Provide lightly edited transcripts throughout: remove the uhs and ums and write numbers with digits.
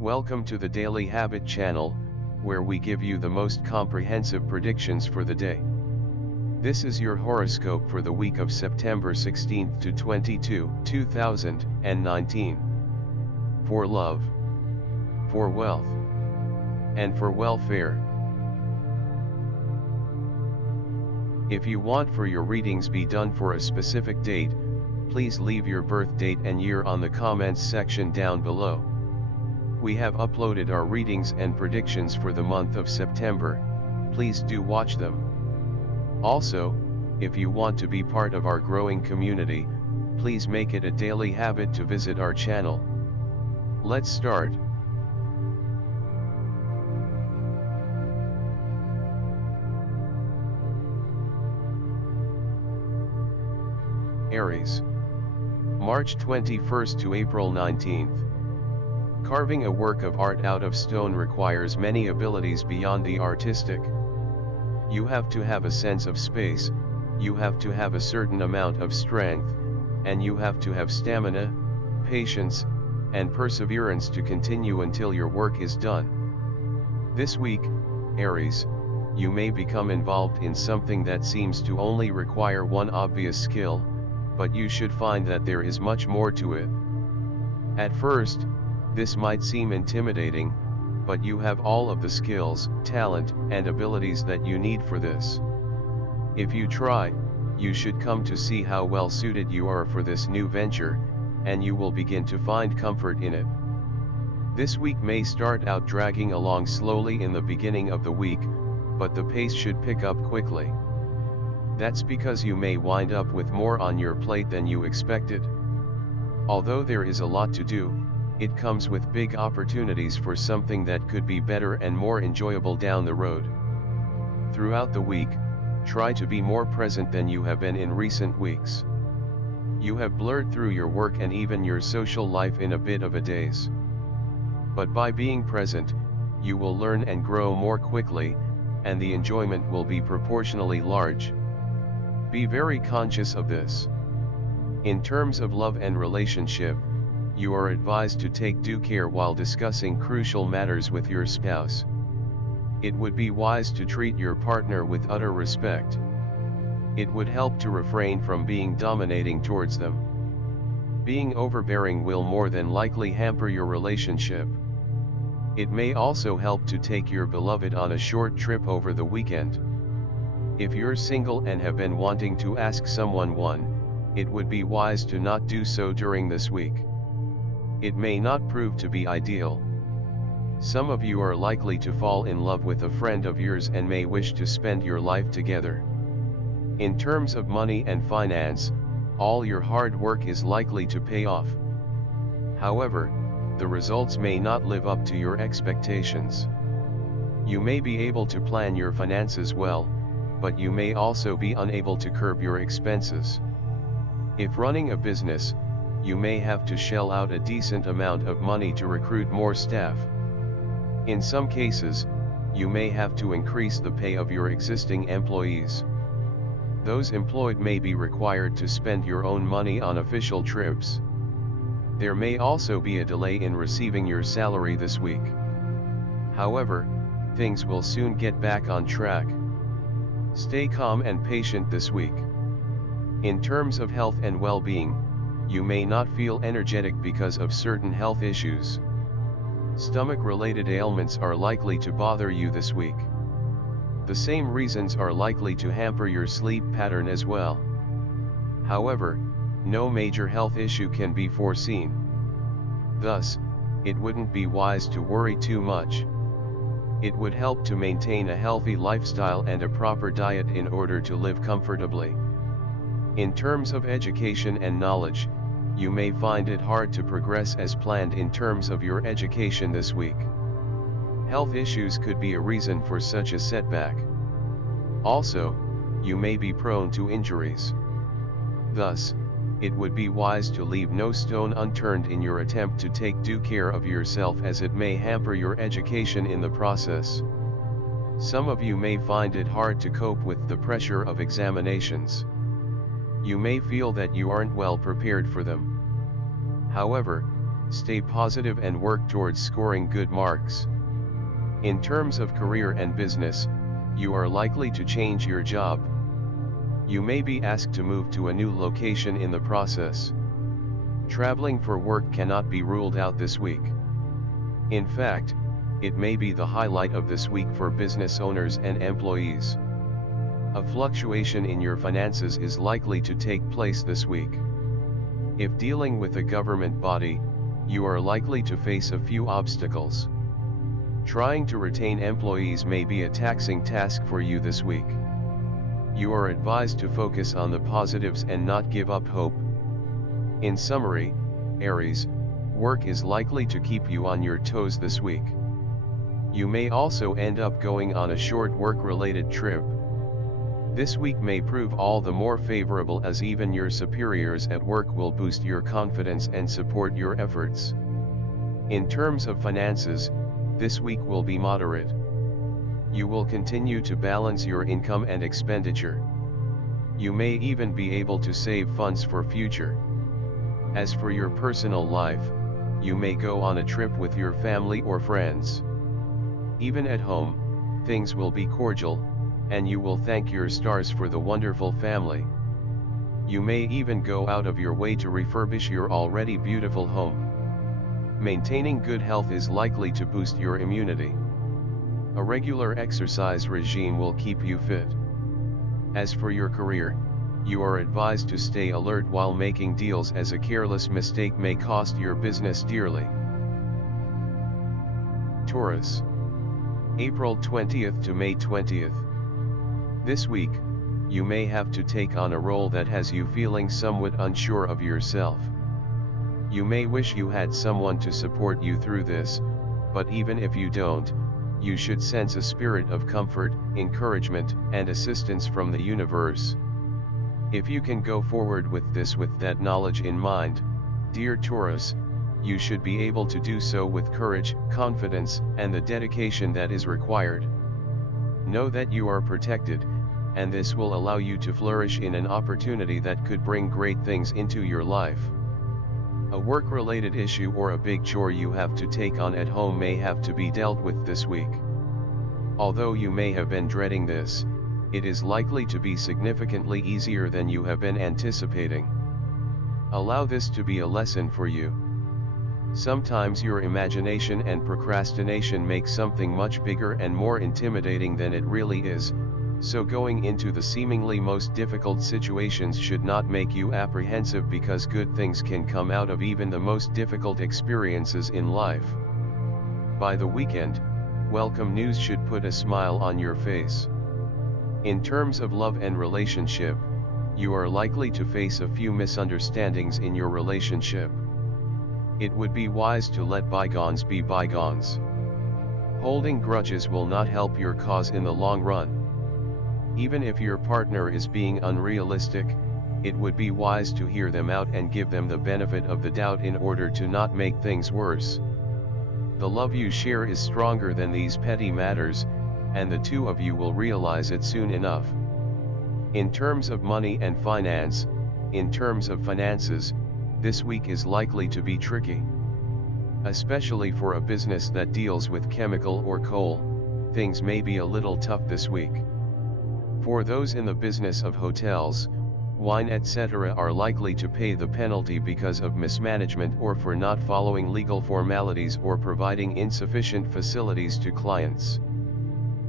Welcome to the Daily Habit channel, where we give you the most comprehensive predictions for the day. This is your horoscope for the week of September 16 to 22, 2019. For love, for wealth, and for welfare. If you want for your readings be done for a specific date, please leave your birth date and year on the comments section down below. We have uploaded our readings and predictions for the month of September, please do watch them. Also, if you want to be part of our growing community, please make it a daily habit to visit our channel. Let's start. Aries. March 21st to April 19th. Carving a work of art out of stone requires many abilities beyond the artistic. You have to have a sense of space, you have to have a certain amount of strength, and you have to have stamina, patience, and perseverance to continue until your work is done. This week, Aries, you may become involved in something that seems to only require one obvious skill, but you should find that there is much more to it. At first, this might seem intimidating, but you have all of the skills, talent, and abilities that you need for this. If you try, you should come to see how well suited you are for this new venture, and you will begin to find comfort in it. This week may start out dragging along slowly in the beginning of the week, but the pace should pick up quickly. That's because you may wind up with more on your plate than you expected. Although there is a lot to do, it comes with big opportunities for something that could be better and more enjoyable down the road. Throughout the week, try to be more present than you have been in recent weeks. You have blurred through your work and even your social life in a bit of a daze. But by being present, you will learn and grow more quickly, and the enjoyment will be proportionally large. Be very conscious of this. In terms of love and relationship, you are advised to take due care while discussing crucial matters with your spouse. It would be wise to treat your partner with utter respect. It would help to refrain from being dominating towards them. Being overbearing will more than likely hamper your relationship. It may also help to take your beloved on a short trip over the weekend. If you're single and have been wanting to ask someone one, it would be wise to not do so during this week. It may not prove to be ideal. Some of you are likely to fall in love with a friend of yours and may wish to spend your life together. In terms of money and finance, all your hard work is likely to pay off. However, the results may not live up to your expectations. You may be able to plan your finances well, but you may also be unable to curb your expenses. If running a business, you may have to shell out a decent amount of money to recruit more staff. In some cases, you may have to increase the pay of your existing employees. Those employed may be required to spend your own money on official trips. There may also be a delay in receiving your salary this week. However, things will soon get back on track. Stay calm and patient this week. In terms of health and well-being, you may not feel energetic because of certain health issues. Stomach-related ailments are likely to bother you this week. The same reasons are likely to hamper your sleep pattern as well. However, no major health issue can be foreseen. Thus, it wouldn't be wise to worry too much. It would help to maintain a healthy lifestyle and a proper diet in order to live comfortably. In terms of education and knowledge, you may find it hard to progress as planned in terms of your education this week. Health issues could be a reason for such a setback. Also, you may be prone to injuries. Thus, it would be wise to leave no stone unturned in your attempt to take due care of yourself, as it may hamper your education in the process. Some of you may find it hard to cope with the pressure of examinations. You may feel that you aren't well prepared for them. However, Stay positive and work towards scoring good marks. In terms of career and business, you are likely to change your job. You may be asked to move to a new location in the process. Traveling for work cannot be ruled out this week. In fact, it may be the highlight of this week for business owners and employees. A fluctuation in your finances is likely to take place this week. If dealing with a government body, you are likely to face a few obstacles. Trying to retain employees may be a taxing task for you this week. You are advised to focus on the positives and not give up hope. In summary, Aries, work is likely to keep you on your toes this week. You may also end up going on a short work-related trip. This week may prove all the more favorable as even your superiors at work will boost your confidence and support your efforts. In terms of finances, this week will be moderate. You will continue to balance your income and expenditure. You may even be able to save funds for future. As for your personal life, you may go on a trip with your family or friends. Even at home, things will be cordial, and you will thank your stars for the wonderful family. You may even go out of your way to refurbish your already beautiful home. Maintaining good health is likely to boost your immunity. A regular exercise regime will keep you fit. As for your career, you are advised to stay alert while making deals as a careless mistake may cost your business dearly. Taurus. April 20th to May 20th. This week, you may have to take on a role that has you feeling somewhat unsure of yourself. You may wish you had someone to support you through this, but even if you don't, you should sense a spirit of comfort, encouragement, and assistance from the universe. If you can go forward with this with that knowledge in mind, dear Taurus, you should be able to do so with courage, confidence, and the dedication that is required. Know that you are protected, and this will allow you to flourish in an opportunity that could bring great things into your life. A work-related issue or a big chore you have to take on at home may have to be dealt with this week. Although you may have been dreading this, it is likely to be significantly easier than you have been anticipating. Allow this to be a lesson for you. Sometimes your imagination and procrastination make something much bigger and more intimidating than it really is, so going into the seemingly most difficult situations should not make you apprehensive because good things can come out of even the most difficult experiences in life. By the weekend, welcome news should put a smile on your face. In terms of love and relationship, you are likely to face a few misunderstandings in your relationship. It would be wise to let bygones be bygones. Holding grudges will not help your cause in the long run. Even if your partner is being unrealistic, it would be wise to hear them out and give them the benefit of the doubt in order to not make things worse. The love you share is stronger than these petty matters, and the two of you will realize it soon enough. In terms of money and finance, in terms of finances, this week is likely to be tricky. Especially for a business that deals with chemical or coal, things may be a little tough this week. For those in the business of hotels, wine etc. are likely to pay the penalty because of mismanagement or for not following legal formalities or providing insufficient facilities to clients.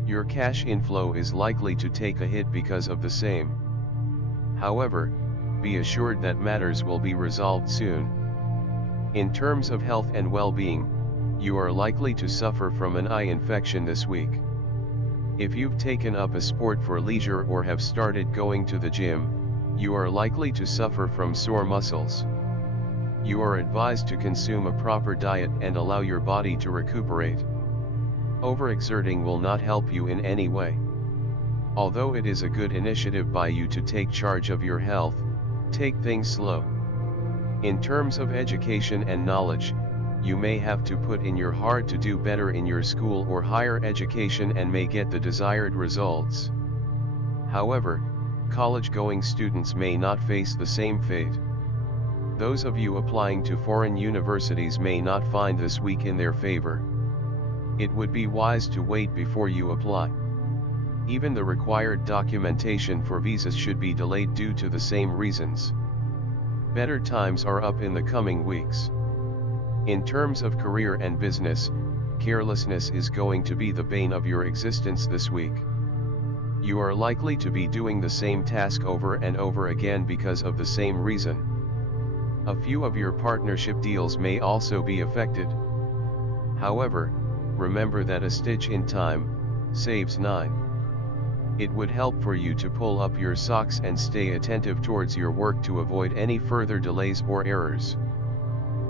Your cash inflow is likely to take a hit because of the same. However, be assured that matters will be resolved soon. In terms of health and well-being, you are likely to suffer from an eye infection this week. If you've taken up a sport for leisure or have started going to the gym, you are likely to suffer from sore muscles. You are advised to consume a proper diet and allow your body to recuperate. Overexerting will not help you in any way. Although it is a good initiative by you to take charge of your health, take things slow. In terms of education and knowledge, you may have to put in your heart to do better in your school or higher education and may get the desired results. However, college-going students may not face the same fate. Those of you applying to foreign universities may not find this week in their favor. It would be wise to wait before you apply. Even the required documentation for visas should be delayed due to the same reasons. Better times are up in the coming weeks. In terms of career and business, carelessness is going to be the bane of your existence this week. You are likely to be doing the same task over and over again because of the same reason. A few of your partnership deals may also be affected. However, remember that a stitch in time saves 9. It would help for you to pull up your socks and stay attentive towards your work to avoid any further delays or errors.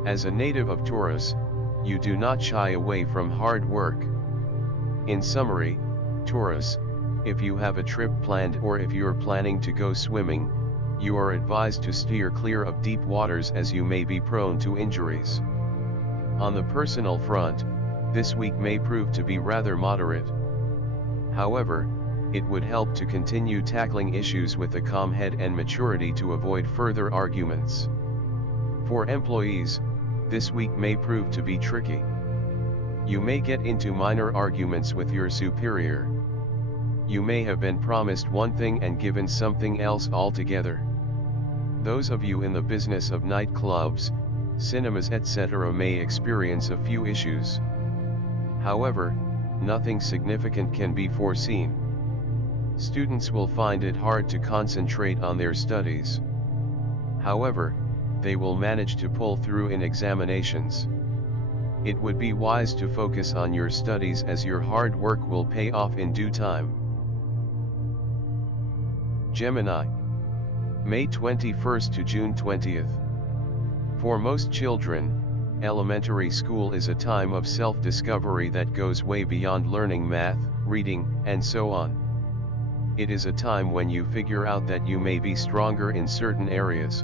As a native of Taurus, you do not shy away from hard work. In summary, Taurus, if you have a trip planned or if you're planning to go swimming, you are advised to steer clear of deep waters as you may be prone to injuries. On the personal front, this week may prove to be rather moderate. However, it would help to continue tackling issues with a calm head and maturity to avoid further arguments. For employees, this week may prove to be tricky. You may get into minor arguments with your superior. You may have been promised one thing and given something else altogether. Those of you in the business of nightclubs, cinemas etc. may experience a few issues. However, nothing significant can be foreseen. Students will find it hard to concentrate on their studies. However, they will manage to pull through in examinations. It would be wise to focus on your studies as your hard work will pay off in due time. Gemini, May 21st to June 20th. For most children, elementary school is a time of self-discovery that goes way beyond learning math, reading, and so on. It is a time when you figure out that you may be stronger in certain areas.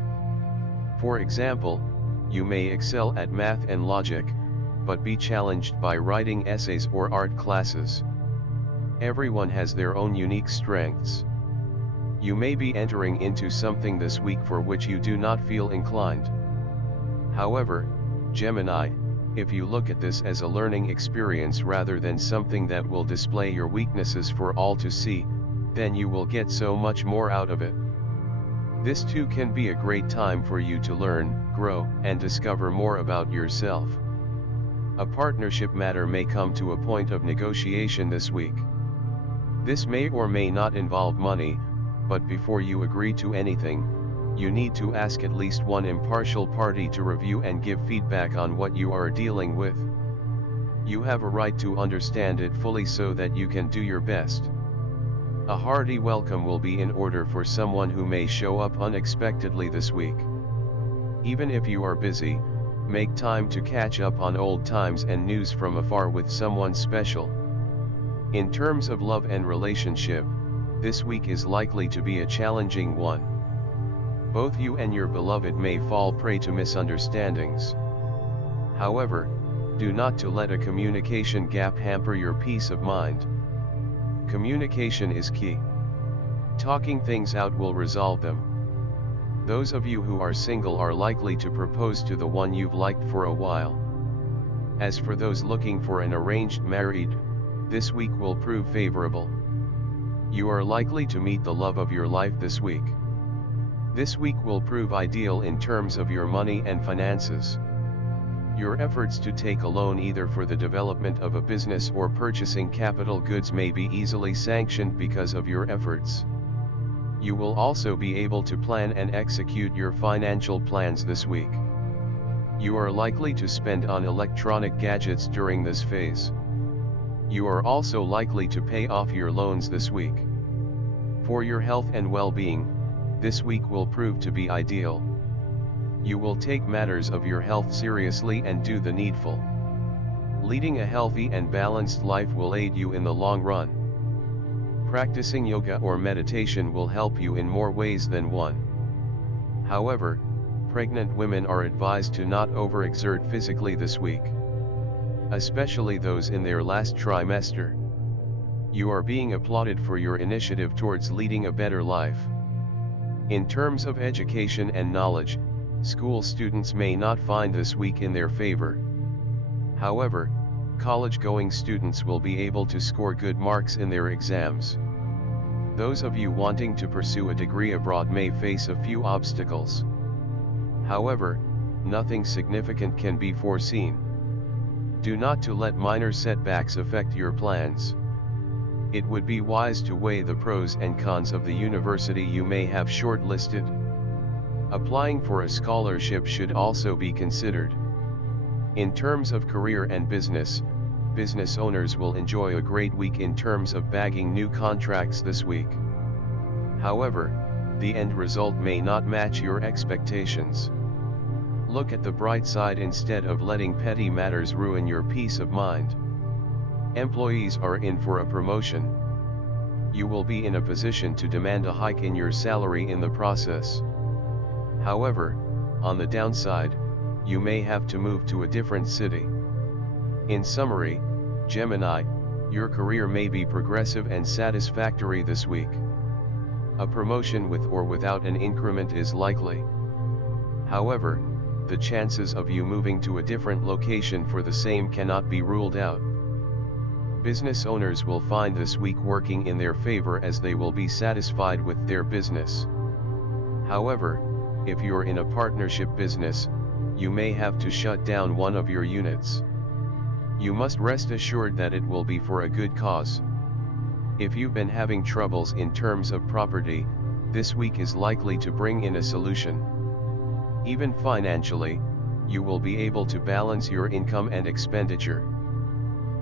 For example, you may excel at math and logic, but be challenged by writing essays or art classes. Everyone has their own unique strengths. You may be entering into something this week for which you do not feel inclined. However, Gemini, if you look at this as a learning experience rather than something that will display your weaknesses for all to see, then you will get so much more out of it. This too can be a great time for you to learn, grow, and discover more about yourself. A partnership matter may come to a point of negotiation this week. This may or may not involve money, but before you agree to anything, you need to ask at least one impartial party to review and give feedback on what you are dealing with. You have a right to understand it fully so that you can do your best. A hearty welcome will be in order for someone who may show up unexpectedly this week. Even if you are busy, make time to catch up on old times and news from afar with someone special. In terms of love and relationship, this week is likely to be a challenging one. Both you and your beloved may fall prey to misunderstandings. However, do not to let a communication gap hamper your peace of mind. Communication is key. Talking things out will resolve them. Those of you who are single are likely to propose to the one you've liked for a while. As for those looking for an arranged marriage, this week will prove favorable. You are likely to meet the love of your life this week. This week will prove ideal in terms of your money and finances. Your efforts to take a loan either for the development of a business or purchasing capital goods may be easily sanctioned because of your efforts. You will also be able to plan and execute your financial plans this week. You are likely to spend on electronic gadgets during this phase. You are also likely to pay off your loans this week. For your health and well-being, this week will prove to be ideal. You will take matters of your health seriously and do the needful. Leading a healthy and balanced life will aid you in the long run. Practicing yoga or meditation will help you in more ways than one. However, pregnant women are advised to not overexert physically this week. Especially those in their last trimester. You are being applauded for your initiative towards leading a better life. In terms of education and knowledge, School students may not find this week in their favor. However, college-going students will be able to score good marks in their exams. Those of you wanting to pursue a degree abroad may face a few obstacles. However, nothing significant can be foreseen. Do not to let minor setbacks affect your plans. It would be wise to weigh the pros and cons of the university you may have shortlisted. Applying for a scholarship should also be considered. In terms of career and business owners will enjoy a great week in terms of bagging new contracts this week. However, the end result may not match your expectations. Look at the bright side instead of letting petty matters ruin your peace of mind. Employees are in for a promotion. You will be in a position to demand a hike in your salary in the process. However, on the downside, you may have to move to a different city. In summary, Gemini, your career may be progressive and satisfactory this week. A promotion with or without an increment is likely. However, the chances of you moving to a different location for the same cannot be ruled out. Business owners will find this week working in their favor as they will be satisfied with their business. However, if you're in a partnership business, you may have to shut down one of your units. You must rest assured that it will be for a good cause. If you've been having troubles in terms of property, this week is likely to bring in a solution. Even financially, you will be able to balance your income and expenditure.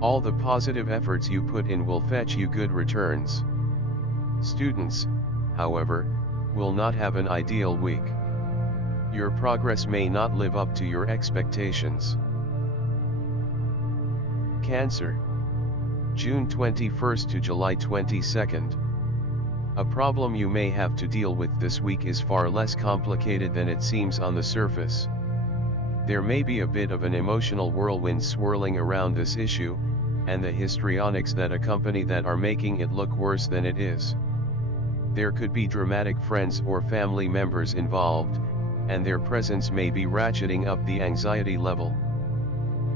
All the positive efforts you put in will fetch you good returns. Students, however, will not have an ideal week. Your progress may not live up to your expectations. Cancer. June 21st to July 22nd. A problem you may have to deal with this week is far less complicated than it seems on the surface. There may be a bit of an emotional whirlwind swirling around this issue, and the histrionics that accompany that are making it look worse than it is. There could be dramatic friends or family members involved, and their presence may be ratcheting up the anxiety level.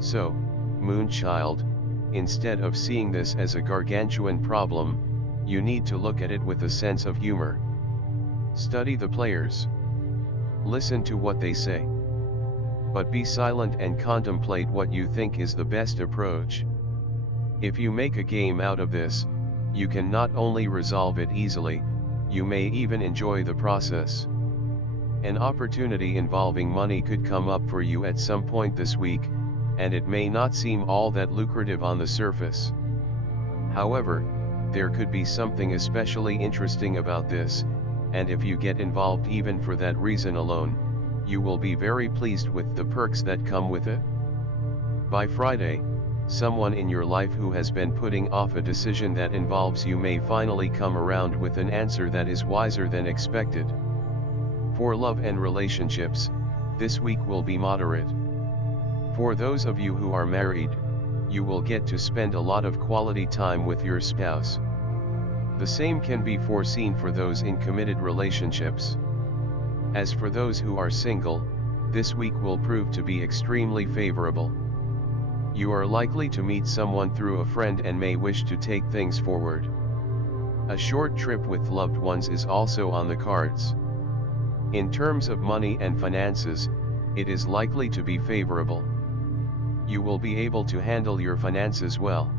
So, Moonchild, instead of seeing this as a gargantuan problem, you need to look at it with a sense of humor. Study the players. Listen to what they say. But be silent and contemplate what you think is the best approach. If you make a game out of this, you can not only resolve it easily, you may even enjoy the process. An opportunity involving money could come up for you at some point this week, and it may not seem all that lucrative on the surface. However, there could be something especially interesting about this, and if you get involved even for that reason alone, you will be very pleased with the perks that come with it. By Friday, someone in your life who has been putting off a decision that involves you may finally come around with an answer that is wiser than expected. For love and relationships, this week will be moderate. For those of you who are married, you will get to spend a lot of quality time with your spouse. The same can be foreseen for those in committed relationships. As for those who are single, this week will prove to be extremely favorable. You are likely to meet someone through a friend and may wish to take things forward. A short trip with loved ones is also on the cards. In terms of money and finances, it is likely to be favorable. You will be able to handle your finances well.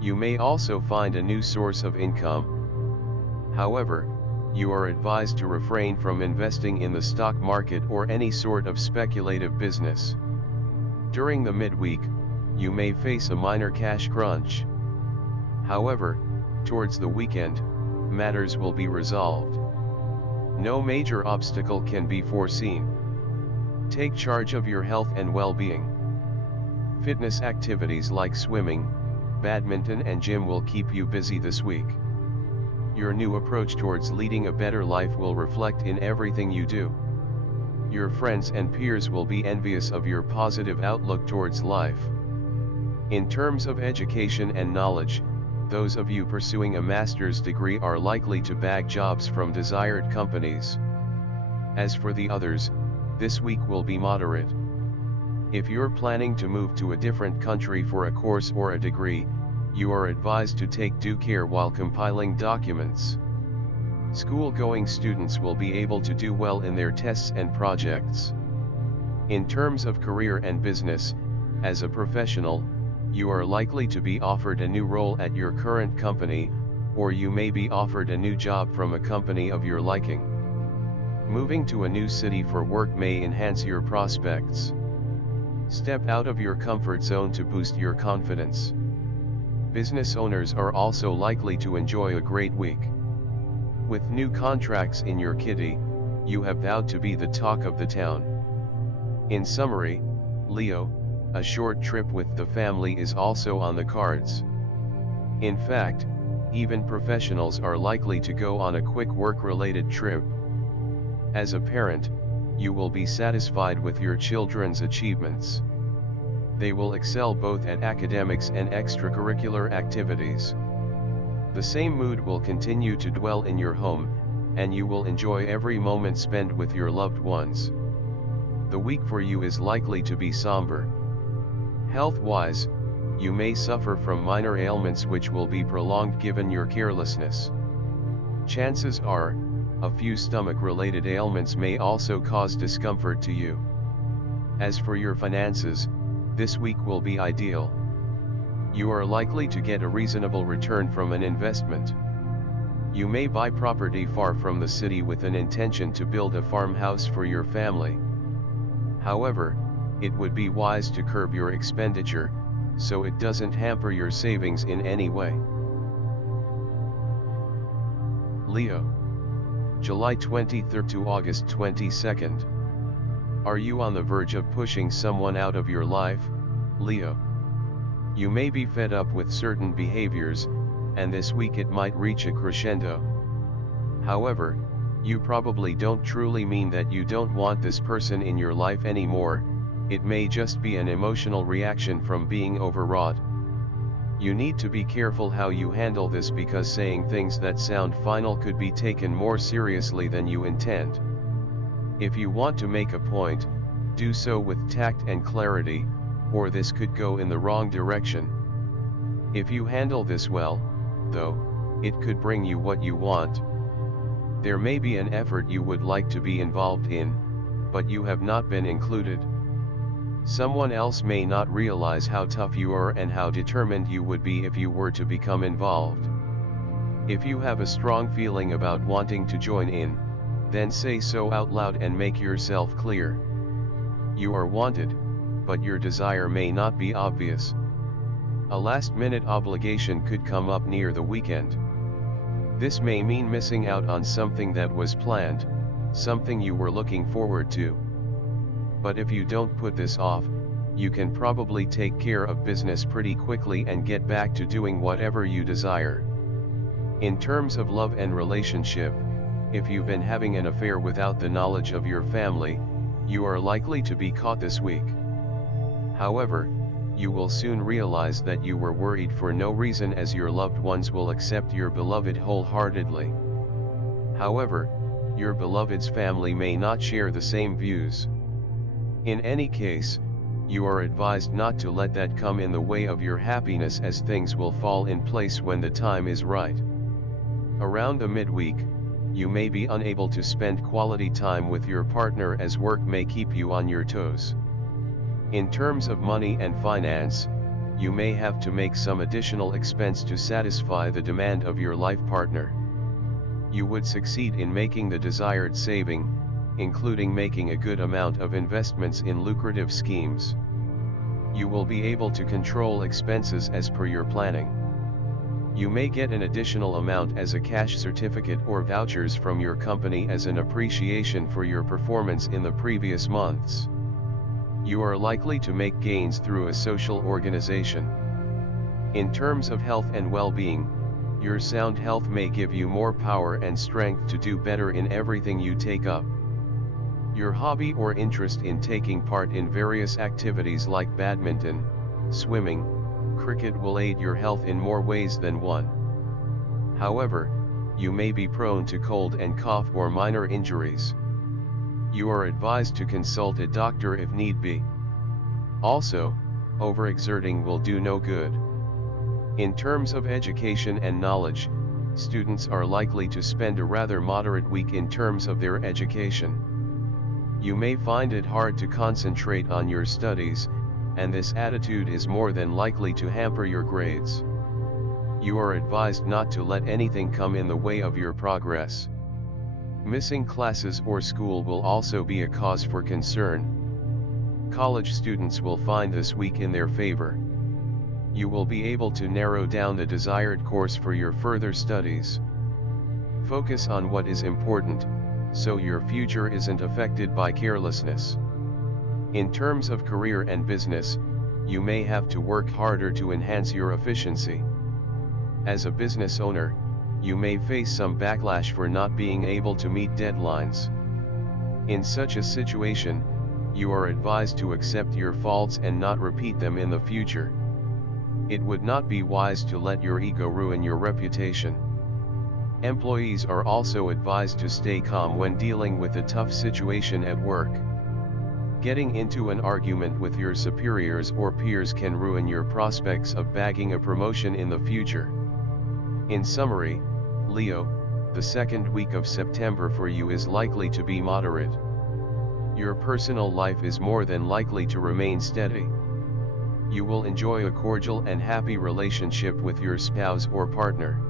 You may also find a new source of income. However, you are advised to refrain from investing in the stock market or any sort of speculative business. During the midweek, you may face a minor cash crunch. However, towards the weekend, matters will be resolved. No major obstacle can be foreseen. Take charge of your health and well-being. Fitness activities like swimming, badminton and gym will keep you busy this week. Your new approach towards leading a better life will reflect in everything you do. Your friends and peers will be envious of your positive outlook towards life. In terms of education and knowledge, those of you pursuing a master's degree are likely to bag jobs from desired companies. As for the others, this week will be moderate. If you're planning to move to a different country for a course or a degree, you are advised to take due care while compiling documents. School-going students will be able to do well in their tests and projects. In terms of career and business, as a professional, you are likely to be offered a new role at your current company, or you may be offered a new job from a company of your liking. Moving to a new city for work may enhance your prospects. Step out of your comfort zone to boost your confidence. Business owners are also likely to enjoy a great week. With new contracts in your kitty, you have vowed to be the talk of the town. In summary, Leo, a short trip with the family is also on the cards. In fact, even professionals are likely to go on a quick work-related trip. As a parent, you will be satisfied with your children's achievements. They will excel both at academics and extracurricular activities. The same mood will continue to dwell in your home, and you will enjoy every moment spent with your loved ones. The week for you is likely to be somber. Health-wise, you may suffer from minor ailments which will be prolonged given your carelessness. Chances are, a few stomach-related ailments may also cause discomfort to you. As for your finances, this week will be ideal. You are likely to get a reasonable return from an investment. You may buy property far from the city with an intention to build a farmhouse for your family. However, it would be wise to curb your expenditure, so it doesn't hamper your savings in any way. Leo. July 23rd to August 22nd. Are you on the verge of pushing someone out of your life, Leo? You may be fed up with certain behaviors, and this week it might reach a crescendo. However, you probably don't truly mean that you don't want this person in your life anymore. It may just be an emotional reaction from being overwrought. You need to be careful how you handle this because saying things that sound final could be taken more seriously than you intend. If you want to make a point, do so with tact and clarity, or this could go in the wrong direction. If you handle this well, though, it could bring you what you want. There may be an effort you would like to be involved in, but you have not been included. Someone else may not realize how tough you are and how determined you would be if you were to become involved. If you have a strong feeling about wanting to join in, then say so out loud and make yourself clear. You are wanted, but your desire may not be obvious. A last-minute obligation could come up near the weekend. This may mean missing out on something that was planned, something you were looking forward to. But if you don't put this off, you can probably take care of business pretty quickly and get back to doing whatever you desire. In terms of love and relationship, if you've been having an affair without the knowledge of your family, you are likely to be caught this week. However, you will soon realize that you were worried for no reason as your loved ones will accept your beloved wholeheartedly. However, your beloved's family may not share the same views. In any case, you are advised not to let that come in the way of your happiness as things will fall in place when the time is right. Around the midweek, you may be unable to spend quality time with your partner as work may keep you on your toes. In terms of money and finance, you may have to make some additional expense to satisfy the demand of your life partner. You would succeed in making the desired saving, including making a good amount of investments in lucrative schemes. You will be able to control expenses as per your planning. You may get an additional amount as a cash certificate or vouchers from your company as an appreciation for your performance in the previous months. You are likely to make gains through a social organization. In terms of health and well-being, your sound health may give you more power and strength to do better in everything you take up. Your hobby or interest in taking part in various activities like badminton, swimming, cricket will aid your health in more ways than one. However, you may be prone to cold and cough or minor injuries. You are advised to consult a doctor if need be. Also, overexerting will do no good. In terms of education and knowledge, students are likely to spend a rather moderate week in terms of their education. You may find it hard to concentrate on your studies, and this attitude is more than likely to hamper your grades. You are advised not to let anything come in the way of your progress. Missing classes or school will also be a cause for concern. College students will find this week in their favor. You will be able to narrow down the desired course for your further studies. Focus on what is important, so your future isn't affected by carelessness. In terms of career and business, you may have to work harder to enhance your efficiency. As a business owner, you may face some backlash for not being able to meet deadlines. In such a situation, you are advised to accept your faults and not repeat them in the future. It would not be wise to let your ego ruin your reputation. Employees are also advised to stay calm when dealing with a tough situation at work. Getting into an argument with your superiors or peers can ruin your prospects of bagging a promotion in the future. In summary, Leo, the second week of September for you is likely to be moderate. Your personal life is more than likely to remain steady. You will enjoy a cordial and happy relationship with your spouse or partner.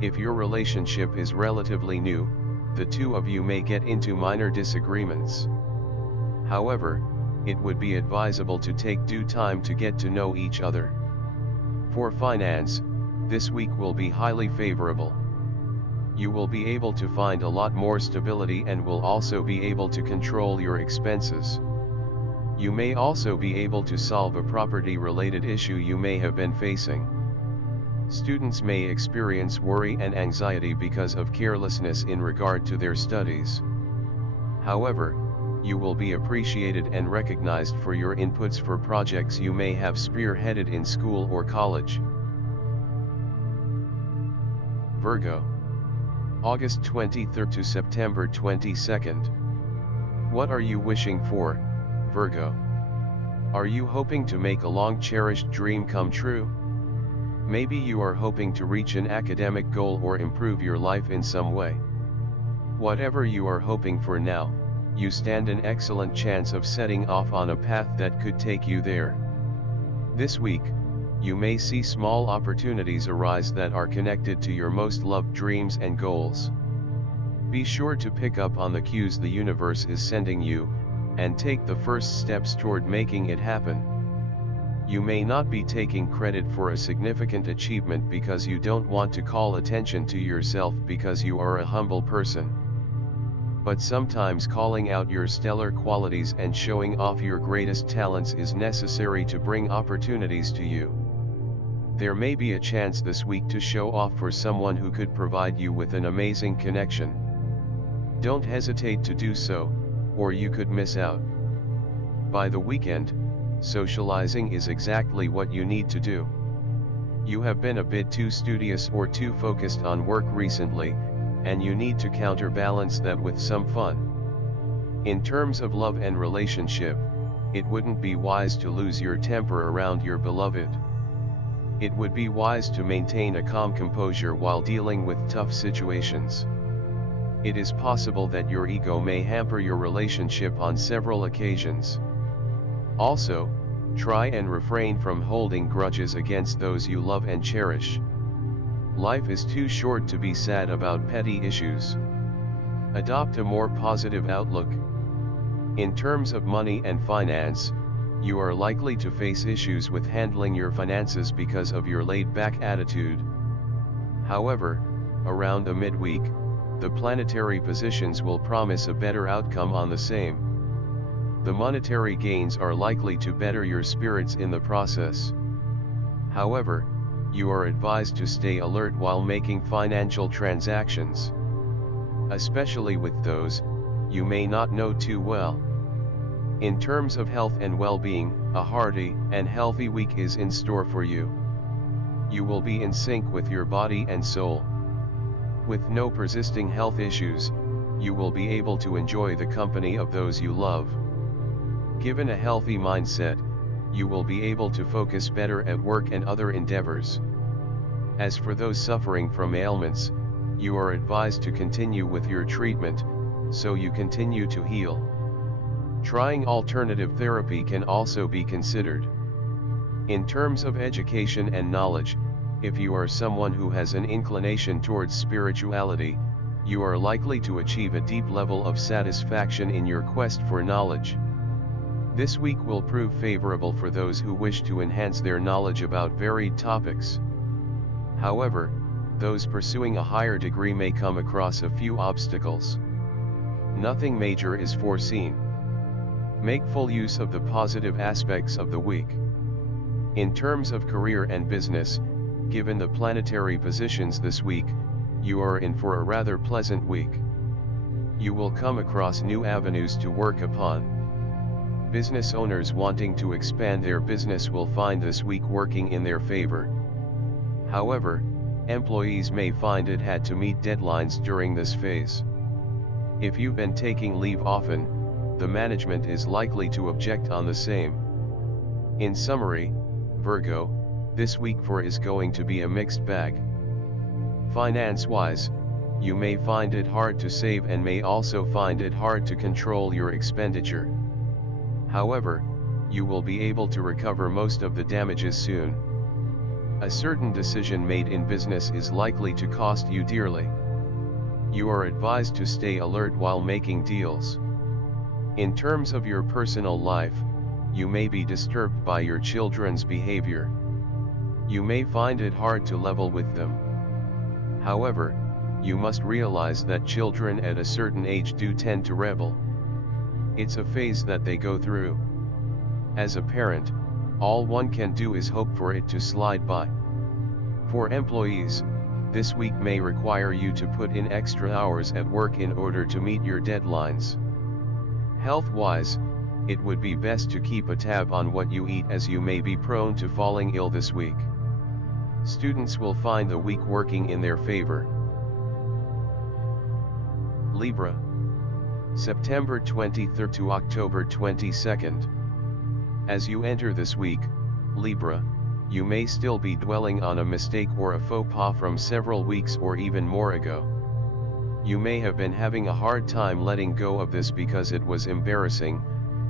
If your relationship is relatively new, the two of you may get into minor disagreements. However, it would be advisable to take due time to get to know each other. For finance, this week will be highly favorable. You will be able to find a lot more stability and will also be able to control your expenses. You may also be able to solve a property-related issue you may have been facing. Students may experience worry and anxiety because of carelessness in regard to their studies. However, you will be appreciated and recognized for your inputs for projects you may have spearheaded in school or college. Virgo. August 23rd to September 22nd. What are you wishing for, Virgo? Are you hoping to make a long-cherished dream come true? Maybe you are hoping to reach an academic goal or improve your life in some way. Whatever you are hoping for now, you stand an excellent chance of setting off on a path that could take you there. This week, you may see small opportunities arise that are connected to your most loved dreams and goals. Be sure to pick up on the cues the universe is sending you, and take the first steps toward making it happen. You may not be taking credit for a significant achievement because you don't want to call attention to yourself because you are a humble person. But sometimes calling out your stellar qualities and showing off your greatest talents is necessary to bring opportunities to you. There may be a chance this week to show off for someone who could provide you with an amazing connection. Don't hesitate to do so, or you could miss out. By the weekend, socializing is exactly what you need to do. You have been a bit too studious or too focused on work recently, and you need to counterbalance that with some fun. In terms of love and relationship, it wouldn't be wise to lose your temper around your beloved. It would be wise to maintain a calm composure while dealing with tough situations. It is possible that your ego may hamper your relationship on several occasions. Also, try and refrain from holding grudges against those you love and cherish. Life is too short to be sad about petty issues. Adopt a more positive outlook. In terms of money and finance, you are likely to face issues with handling your finances because of your laid-back attitude. However, around the midweek, the planetary positions will promise a better outcome on the same. The monetary gains are likely to better your spirits in the process. However, you are advised to stay alert while making financial transactions, especially with those you may not know too well. In terms of health and well-being, a hearty and healthy week is in store for you. You will be in sync with your body and soul. With no persisting health issues, you will be able to enjoy the company of those you love. Given a healthy mindset, you will be able to focus better at work and other endeavors. As for those suffering from ailments, you are advised to continue with your treatment, so you continue to heal. Trying alternative therapy can also be considered. In terms of education and knowledge, if you are someone who has an inclination towards spirituality, you are likely to achieve a deep level of satisfaction in your quest for knowledge. This week will prove favorable for those who wish to enhance their knowledge about varied topics. However, those pursuing a higher degree may come across a few obstacles. Nothing major is foreseen. Make full use of the positive aspects of the week. In terms of career and business, given the planetary positions this week, you are in for a rather pleasant week. You will come across new avenues to work upon. Business owners wanting to expand their business will find this week working in their favor. However, employees may find it had to meet deadlines during this phase. If you've been taking leave often, the management is likely to object on the same. In summary, Virgo, this week is going to be a mixed bag. Finance-wise, you may find it hard to save and may also find it hard to control your expenditure. However, you will be able to recover most of the damages soon. A certain decision made in business is likely to cost you dearly. You are advised to stay alert while making deals. In terms of your personal life, you may be disturbed by your children's behavior. You may find it hard to level with them. However, you must realize that children at a certain age do tend to rebel. It's a phase that they go through. As a parent, all one can do is hope for it to slide by. For employees, this week may require you to put in extra hours at work in order to meet your deadlines. Health-wise, it would be best to keep a tab on what you eat as you may be prone to falling ill this week. Students will find the week working in their favor. Libra, September 23rd to October 22nd. As you enter this week, Libra, you may still be dwelling on a mistake or a faux pas from several weeks or even more ago. You may have been having a hard time letting go of this because it was embarrassing,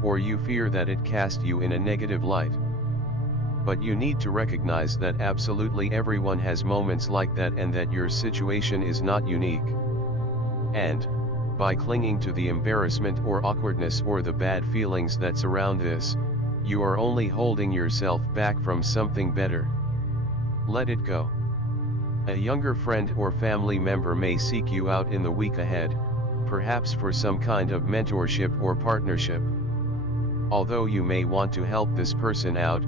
or you fear that it cast you in a negative light. But you need to recognize that absolutely everyone has moments like that and that your situation is not unique. And, by clinging to the embarrassment or awkwardness or the bad feelings that surround this, you are only holding yourself back from something better. Let it go. A younger friend or family member may seek you out in the week ahead, perhaps for some kind of mentorship or partnership. Although you may want to help this person out,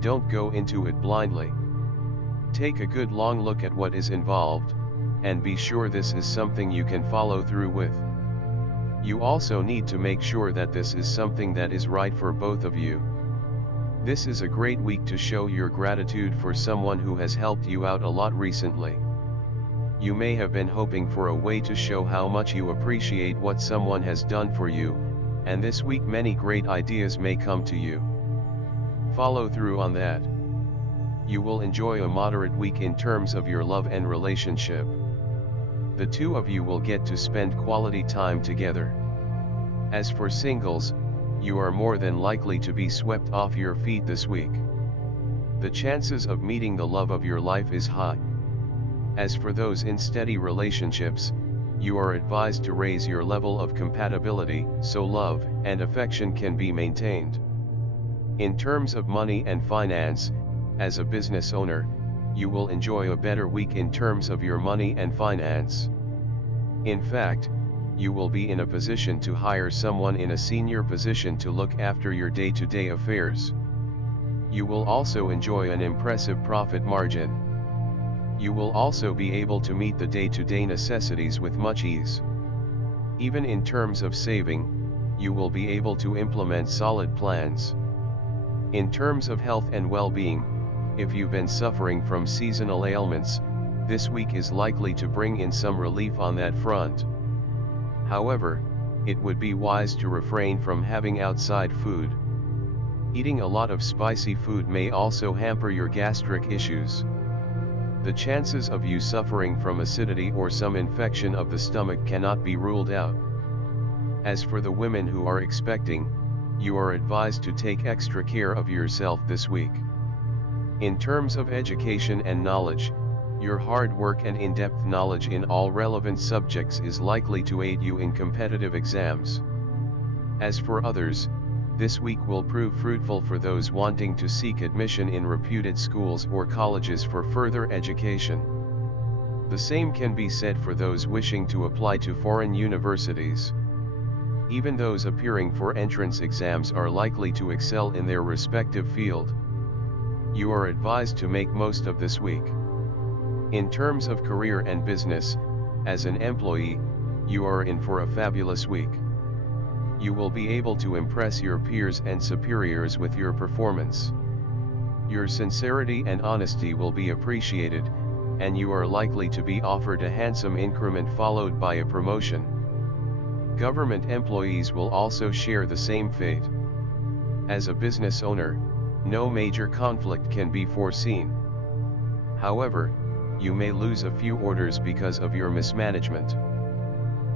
don't go into it blindly. Take a good long look at what is involved, and be sure this is something you can follow through with. You also need to make sure that this is something that is right for both of you. This is a great week to show your gratitude for someone who has helped you out a lot recently. You may have been hoping for a way to show how much you appreciate what someone has done for you, and this week many great ideas may come to you. Follow through on that. You will enjoy a moderate week in terms of your love and relationship. The two of you will get to spend quality time together. As for singles, you are more than likely to be swept off your feet this week. The chances of meeting the love of your life is high. As for those in steady relationships, you are advised to raise your level of compatibility so love and affection can be maintained. In terms of money and finance, as a business owner, you will enjoy a better week in terms of your money and finance. In fact, you will be in a position to hire someone in a senior position to look after your day-to-day affairs. You will also enjoy an impressive profit margin. You will also be able to meet the day-to-day necessities with much ease. Even in terms of saving, you will be able to implement solid plans. In terms of health and well-being, if you've been suffering from seasonal ailments, this week is likely to bring in some relief on that front. However, it would be wise to refrain from having outside food. Eating a lot of spicy food may also hamper your gastric issues. The chances of you suffering from acidity or some infection of the stomach cannot be ruled out. As for the women who are expecting, you are advised to take extra care of yourself this week. In terms of education and knowledge, your hard work and in-depth knowledge in all relevant subjects is likely to aid you in competitive exams. As for others, this week will prove fruitful for those wanting to seek admission in reputed schools or colleges for further education. The same can be said for those wishing to apply to foreign universities. Even those appearing for entrance exams are likely to excel in their respective field. You are advised to make most of this week. In terms of career and business, as an employee, you are in for a fabulous week. You will be able to impress your peers and superiors with your performance. Your sincerity and honesty will be appreciated, and you are likely to be offered a handsome increment followed by a promotion. Government employees will also share the same fate. As a business owner, no major conflict can be foreseen. However, you may lose a few orders because of your mismanagement.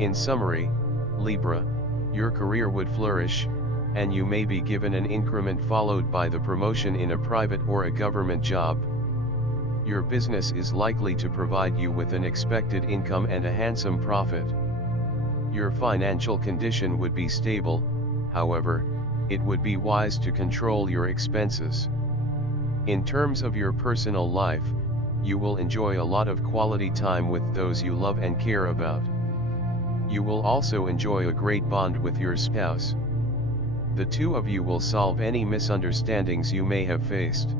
In summary, Libra, your career would flourish, and you may be given an increment followed by the promotion in a private or a government job. Your business is likely to provide you with an expected income and a handsome profit. Your financial condition would be stable, however, it would be wise to control your expenses. In terms of your personal life, you will enjoy a lot of quality time with those you love and care about. You will also enjoy a great bond with your spouse. The two of you will solve any misunderstandings you may have faced.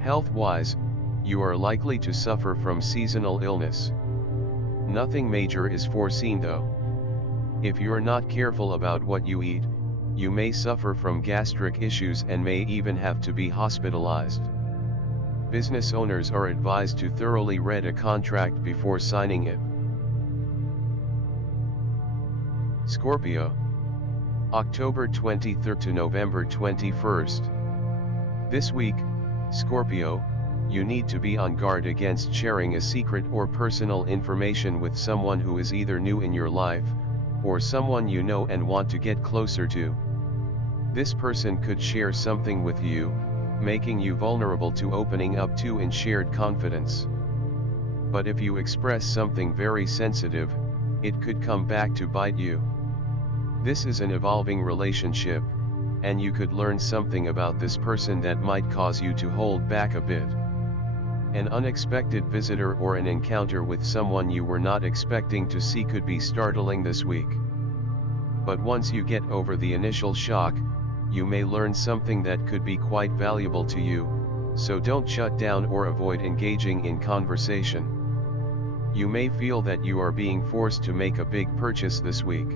Health-wise, you are likely to suffer from seasonal illness. Nothing major is foreseen though. If you are not careful about what you eat, you may suffer from gastric issues and may even have to be hospitalized. Business owners are advised to thoroughly read a contract before signing it. Scorpio, October 23rd to November 21st. This week, Scorpio, you need to be on guard against sharing a secret or personal information with someone who is either new in your life, or someone you know and want to get closer to. This person could share something with you, making you vulnerable to opening up to in shared confidence. But if you express something very sensitive, it could come back to bite you. This is an evolving relationship, and you could learn something about this person that might cause you to hold back a bit. An unexpected visitor or an encounter with someone you were not expecting to see could be startling this week. But once you get over the initial shock, you may learn something that could be quite valuable to you, so don't shut down or avoid engaging in conversation. You may feel that you are being forced to make a big purchase this week.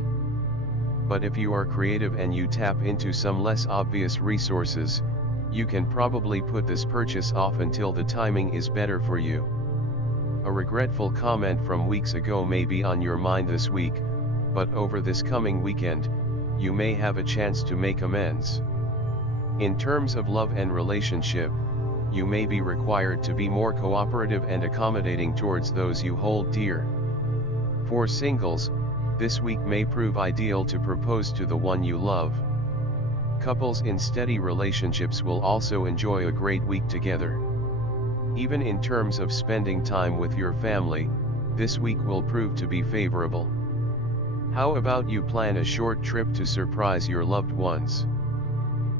But if you are creative and you tap into some less obvious resources, you can probably put this purchase off until the timing is better for you. A regretful comment from weeks ago may be on your mind this week, but over this coming weekend, you may have a chance to make amends. In terms of love and relationship, you may be required to be more cooperative and accommodating towards those you hold dear. For singles, this week may prove ideal to propose to the one you love. Couples in steady relationships will also enjoy a great week together. Even in terms of spending time with your family, this week will prove to be favorable. How about you plan a short trip to surprise your loved ones?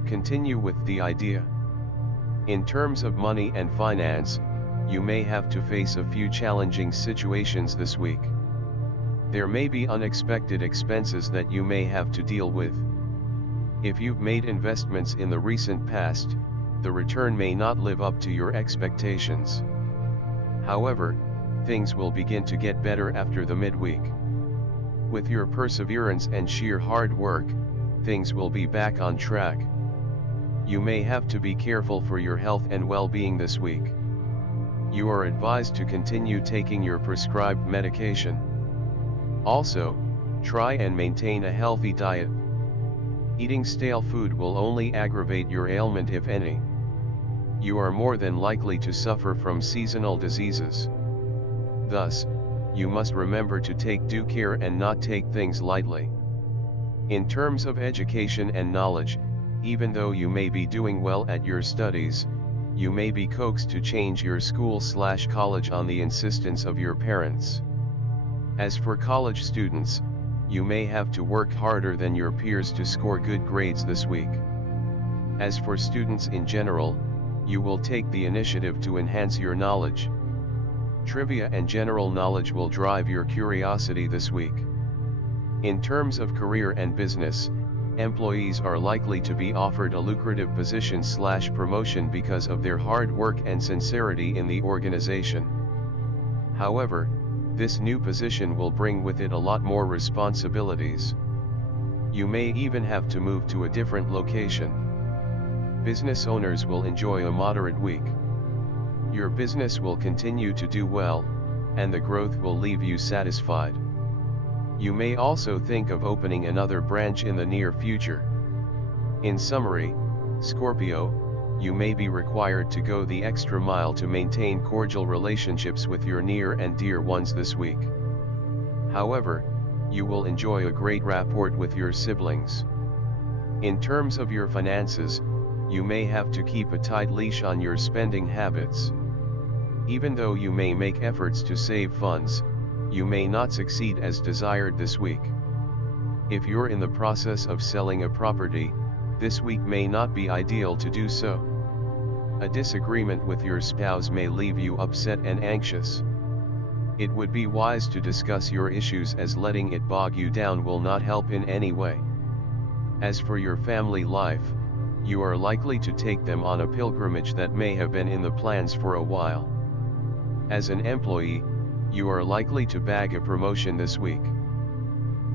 Continue with the idea. In terms of money and finance, you may have to face a few challenging situations this week. There may be unexpected expenses that you may have to deal with. If you've made investments in the recent past, the return may not live up to your expectations. However, things will begin to get better after the midweek. With your perseverance and sheer hard work, things will be back on track. You may have to be careful for your health and well-being this week. You are advised to continue taking your prescribed medication. Also, Try and maintain a healthy diet. Eating stale food will only aggravate your ailment if any. You are more than likely to suffer from seasonal diseases. Thus, you must remember to take due care and not take things lightly. In terms of education and knowledge, even though you may be doing well at your studies, you may be coaxed to change your school/college on the insistence of your parents. As for college students, you may have to work harder than your peers to score good grades this week. As for students in general, you will take the initiative to enhance your knowledge. Trivia and general knowledge will drive your curiosity this week. In terms of career and business, employees are likely to be offered a lucrative position/promotion because of their hard work and sincerity in the organization. However, this new position will bring with it a lot more responsibilities. You may even have to move to a different location. Business owners will enjoy a moderate week. Your business will continue to do well, and the growth will leave you satisfied. You may also think of opening another branch in the near future. In summary, Scorpio, you may be required to go the extra mile to maintain cordial relationships with your near and dear ones this week. However, you will enjoy a great rapport with your siblings. In terms of your finances, you may have to keep a tight leash on your spending habits. Even though you may make efforts to save funds, you may not succeed as desired this week. If you're in the process of selling a property, this week may not be ideal to do so. A disagreement with your spouse may leave you upset and anxious. It would be wise to discuss your issues, as letting it bog you down will not help in any way. As for your family life, you are likely to take them on a pilgrimage that may have been in the plans for a while. As an employee, you are likely to bag a promotion this week.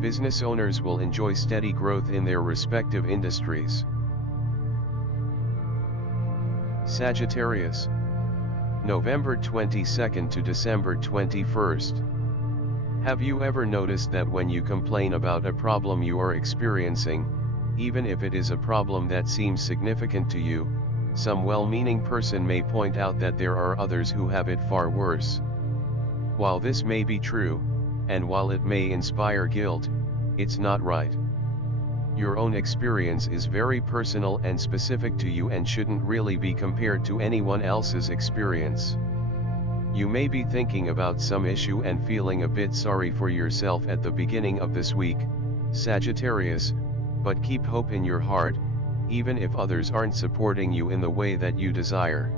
Business owners will enjoy steady growth in their respective industries. Sagittarius, November 22nd to December 21st. Have you ever noticed that when you complain about a problem you are experiencing, even if it is a problem that seems significant to you, some well-meaning person may point out that there are others who have it far worse? While this may be true, and while it may inspire guilt, it's not right. Your own experience is very personal and specific to you and shouldn't really be compared to anyone else's experience. You may be thinking about some issue and feeling a bit sorry for yourself at the beginning of this week, Sagittarius, but keep hope in your heart, even if others aren't supporting you in the way that you desire.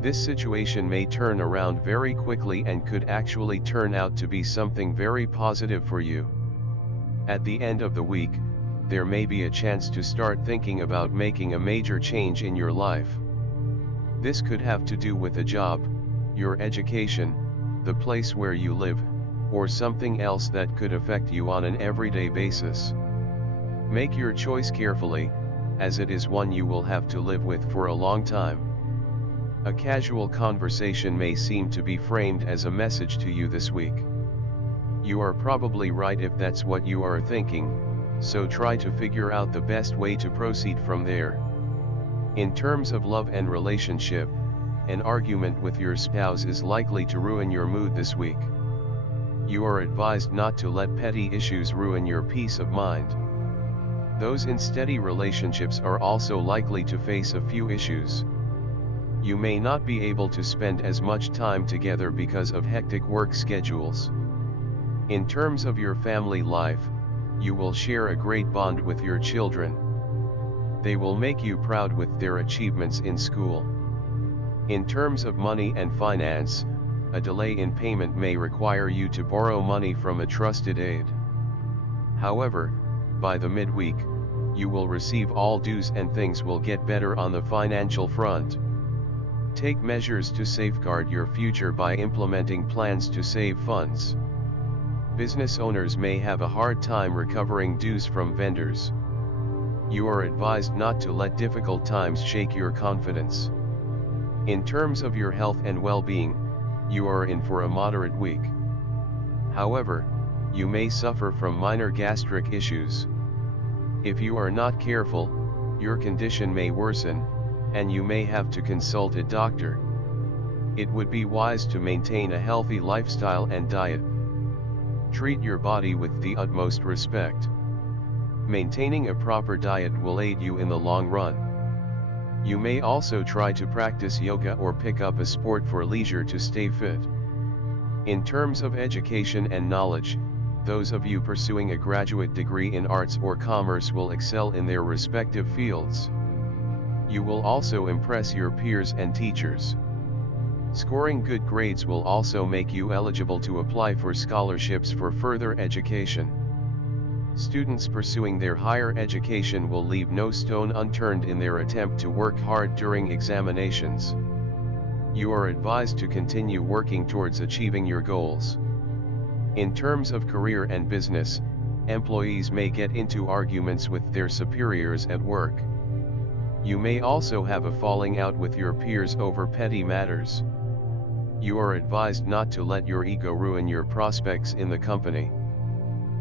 This situation may turn around very quickly and could actually turn out to be something very positive for you. At the end of the week, there may be a chance to start thinking about making a major change in your life. This could have to do with a job, your education, the place where you live, or something else that could affect you on an everyday basis. Make your choice carefully, as it is one you will have to live with for a long time. A casual conversation may seem to be framed as a message to you this week. You are probably right if that's what you are thinking, so try to figure out the best way to proceed from there. In terms of love and relationship, an argument with your spouse is likely to ruin your mood this week. You are advised not to let petty issues ruin your peace of mind. Those in steady relationships are also likely to face a few issues. You may not be able to spend as much time together because of hectic work schedules. In terms of your family life, you will share a great bond with your children. They will make you proud with their achievements in school. In terms of money and finance, a delay in payment may require you to borrow money from a trusted aid. However, by the midweek, you will receive all dues and things will get better on the financial front. Take measures to safeguard your future by implementing plans to save funds. Business owners may have a hard time recovering dues from vendors. You are advised not to let difficult times shake your confidence. In terms of your health and well-being, you are in for a moderate week. However, you may suffer from minor gastric issues. If you are not careful, your condition may worsen, and you may have to consult a doctor. It would be wise to maintain a healthy lifestyle and diet. Treat your body with the utmost respect. Maintaining a proper diet will aid you in the long run. You may also try to practice yoga or pick up a sport for leisure to stay fit. In terms of education and knowledge, those of you pursuing a graduate degree in arts or commerce will excel in their respective fields. You will also impress your peers and teachers. Scoring good grades will also make you eligible to apply for scholarships for further education. Students pursuing their higher education will leave no stone unturned in their attempt to work hard during examinations. You are advised to continue working towards achieving your goals. In terms of career and business, employees may get into arguments with their superiors at work. You may also have a falling out with your peers over petty matters. You are advised not to let your ego ruin your prospects in the company.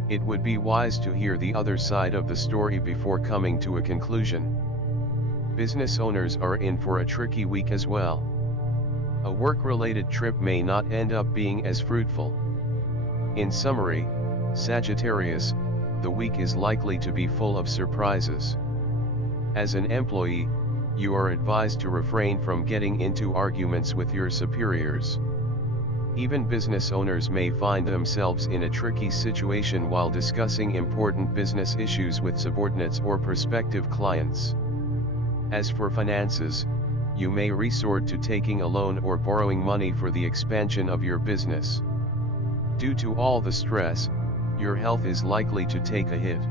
It would be wise to hear the other side of the story before coming to a conclusion. Business owners are in for a tricky week as well. A work-related trip may not end up being as fruitful. In summary, Sagittarius, the week is likely to be full of surprises. As an employee, you are advised to refrain from getting into arguments with your superiors. Even business owners may find themselves in a tricky situation while discussing important business issues with subordinates or prospective clients. As for finances, you may resort to taking a loan or borrowing money for the expansion of your business. Due to all the stress, your health is likely to take a hit.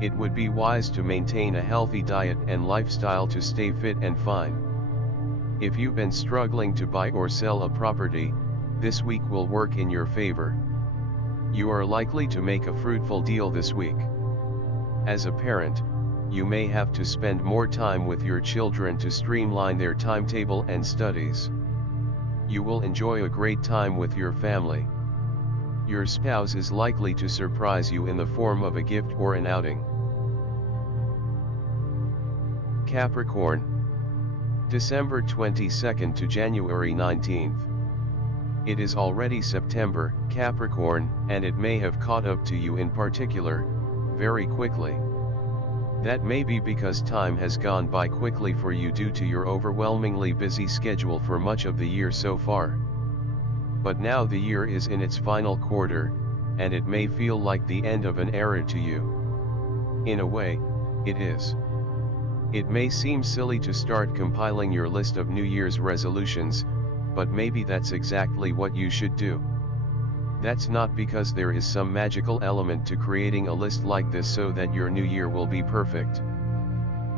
It would be wise to maintain a healthy diet and lifestyle to stay fit and fine. If you've been struggling to buy or sell a property, this week will work in your favor. You are likely to make a fruitful deal this week. As a parent, you may have to spend more time with your children to streamline their timetable and studies. You will enjoy a great time with your family. Your spouse is likely to surprise you in the form of a gift or an outing. Capricorn, December 22nd to January 19th. It is already September, Capricorn, and it may have caught up to you in particular, very quickly. That may be because time has gone by quickly for you due to your overwhelmingly busy schedule for much of the year so far. But now the year is in its final quarter, and it may feel like the end of an era to you. In a way, it is. It may seem silly to start compiling your list of New Year's resolutions, but maybe that's exactly what you should do. That's not because there is some magical element to creating a list like this so that your new year will be perfect.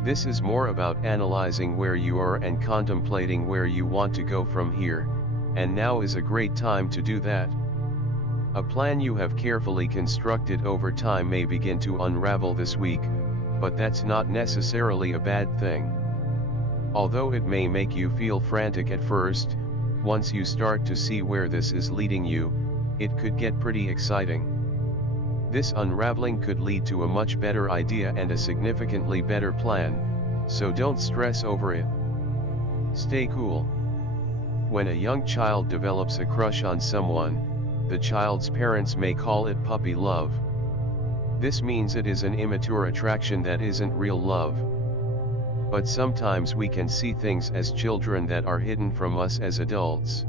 This is more about analyzing where you are and contemplating where you want to go from here, and now is a great time to do that. A plan you have carefully constructed over time may begin to unravel this week, but that's not necessarily a bad thing. Although it may make you feel frantic at first, once you start to see where this is leading you, it could get pretty exciting. This unraveling could lead to a much better idea and a significantly better plan, so don't stress over it. Stay cool. When a young child develops a crush on someone, the child's parents may call it puppy love. This means it is an immature attraction that isn't real love. But sometimes we can see things as children that are hidden from us as adults.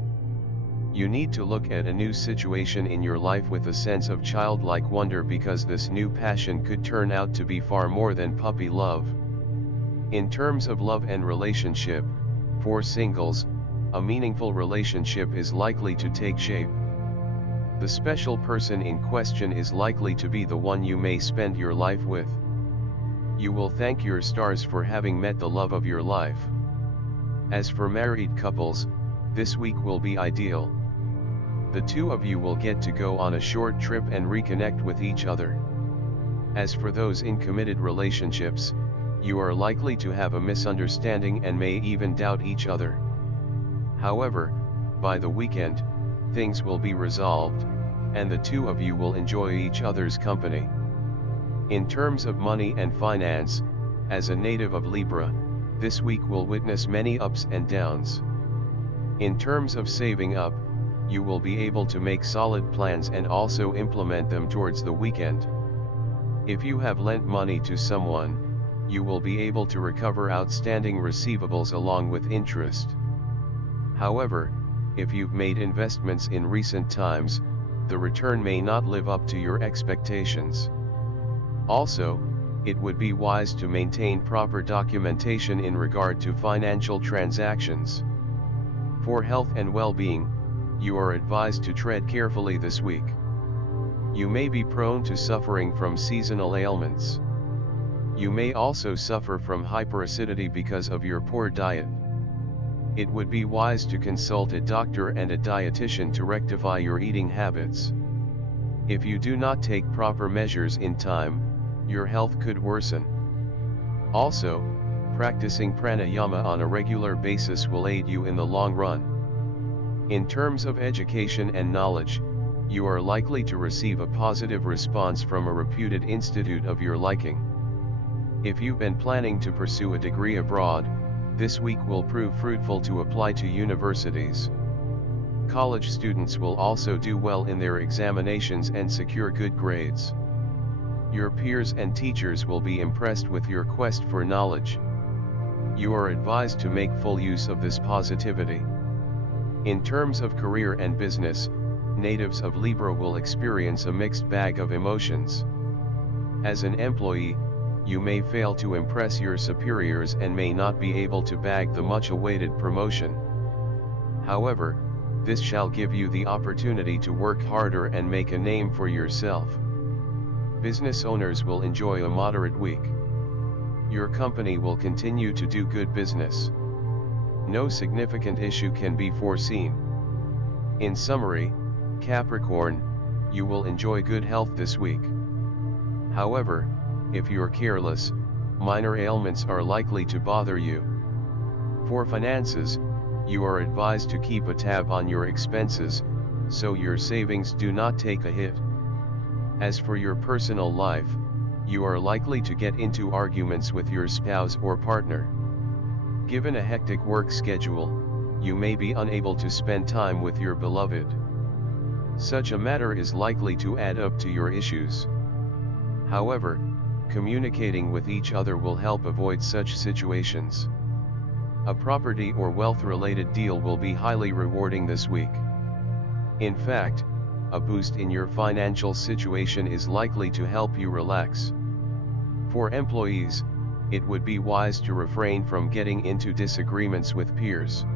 You need to look at a new situation in your life with a sense of childlike wonder because this new passion could turn out to be far more than puppy love. In terms of love and relationship, for singles, a meaningful relationship is likely to take shape. The special person in question is likely to be the one you may spend your life with. You will thank your stars for having met the love of your life. As for married couples, this week will be ideal. The two of you will get to go on a short trip and reconnect with each other. As for those in committed relationships, you are likely to have a misunderstanding and may even doubt each other. However, by the weekend, things will be resolved, and the two of you will enjoy each other's company. In terms of money and finance, as a native of Libra, this week will witness many ups and downs. In terms of saving up, you will be able to make solid plans and also implement them towards the weekend. If you have lent money to someone, you will be able to recover outstanding receivables along with interest. However, if you've made investments in recent times, the return may not live up to your expectations. Also, it would be wise to maintain proper documentation in regard to financial transactions. For health and well-being, you are advised to tread carefully this week. You may be prone to suffering from seasonal ailments. You may also suffer from hyperacidity because of your poor diet. It would be wise to consult a doctor and a dietitian to rectify your eating habits. If you do not take proper measures in time, your health could worsen. Also, practicing pranayama on a regular basis will aid you in the long run. In terms of education and knowledge, you are likely to receive a positive response from a reputed institute of your liking. If you've been planning to pursue a degree abroad, this week will prove fruitful to apply to universities. College students will also do well in their examinations and secure good grades. Your peers and teachers will be impressed with your quest for knowledge. You are advised to make full use of this positivity. In terms of career and business, natives of Libra will experience a mixed bag of emotions. As an employee, you may fail to impress your superiors and may not be able to bag the much-awaited promotion. However, this shall give you the opportunity to work harder and make a name for yourself. Business owners will enjoy a moderate week. Your company will continue to do good business. No significant issue can be foreseen. In summary, Capricorn, you will enjoy good health this week. However, if you're careless, minor ailments are likely to bother you. For finances, you are advised to keep a tab on your expenses, so your savings do not take a hit. As for your personal life, you are likely to get into arguments with your spouse or partner. Given a hectic work schedule, you may be unable to spend time with your beloved. Such a matter is likely to add up to your issues. However, communicating with each other will help avoid such situations. A property or wealth-related deal will be highly rewarding this week. In fact, a boost in your financial situation is likely to help you relax. For employees, it would be wise to refrain from getting into disagreements with peers.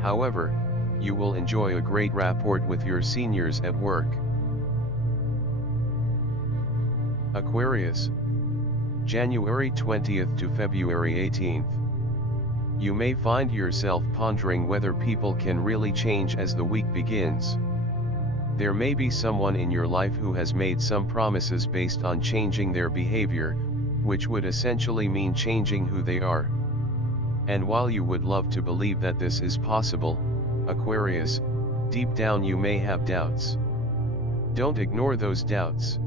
However, you will enjoy a great rapport with your seniors at work. Aquarius, January 20th to February 18th. You may find yourself pondering whether people can really change as the week begins. There may be someone in your life who has made some promises based on changing their behavior, which would essentially mean changing who they are. And while you would love to believe that this is possible, Aquarius, deep down you may have doubts. Don't ignore those doubts.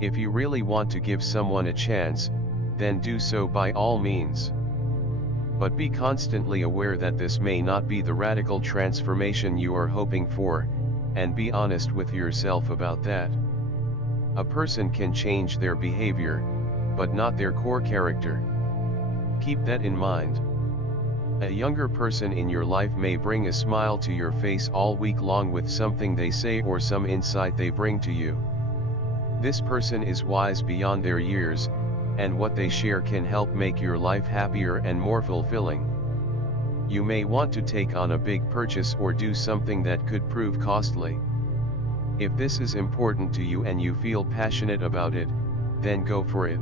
If you really want to give someone a chance, then do so by all means. But be constantly aware that this may not be the radical transformation you are hoping for, and be honest with yourself about that. A person can change their behavior, but not their core character. Keep that in mind. A younger person in your life may bring a smile to your face all week long with something they say or some insight they bring to you. This person is wise beyond their years, and what they share can help make your life happier and more fulfilling. You may want to take on a big purchase or do something that could prove costly. If this is important to you and you feel passionate about it, then go for it.